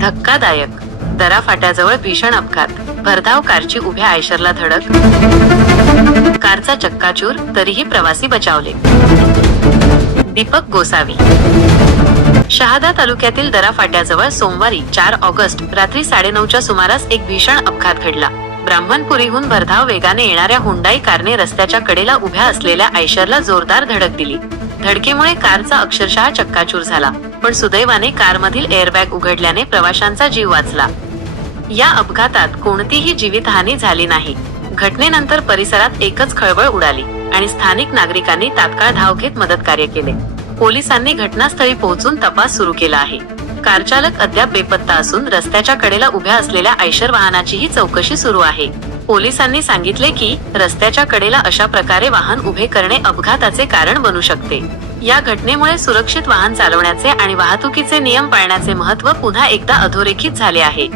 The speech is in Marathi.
धक्कादायक. दरा फाट्याजवळ भीषण अपघात. भरधाव कारची उभ्या आयशरला धडक. कारचा चक्काचूर तरीही प्रवासी बचावले. दीपक गोसावी. शहादा तालुक्यातील दरा फाट्याजवळ सोमवारी चार ऑगस्ट रात्री साडेनऊच्या सुमारास एक भीषण अपघात घडला. ब्राह्मणपुरीहून भरधाव वेगाने येणाऱ्या हुंडाई कारने रस्त्याच्या कडेला उभ्या असलेल्या आयशरला जोरदार धडक दिली. धडकेमुळे कारचा अक्षरशः चक्काचूर झाला पण सुदैवाने कारमधील एअरबॅग उघडल्याने प्रवाशांचा जीव वाचला. या अपघातात कोणतीही जीवितहानी झाली नाही. घटनेनंतर परिसरात एकच खळबळ उडाली आणि स्थानिक नागरिकांनी तात्काळ धाव घेत मदत कार्य केले. पोलिसांनी घटनास्थळी पोहोचून तपास सुरू केला आहे. कारचालक अद्याप बेपत्ता असून रस्त्याच्या कडेला उभ्या असलेल्या आयशर वाहनाचीही चौकशी सुरू आहे. पोलिसांनी सांगितले की रस्त्याच्या कडेला अशा प्रकारे वाहन उभे करणे अपघाताचे कारण बनू शकते. या घटनेमुळे सुरक्षित वाहन चालवण्याचे आणि वाहतुकीचे नियम पाळण्याचे महत्त्व पुन्हा एकदा अधोरेखित झाले आहे.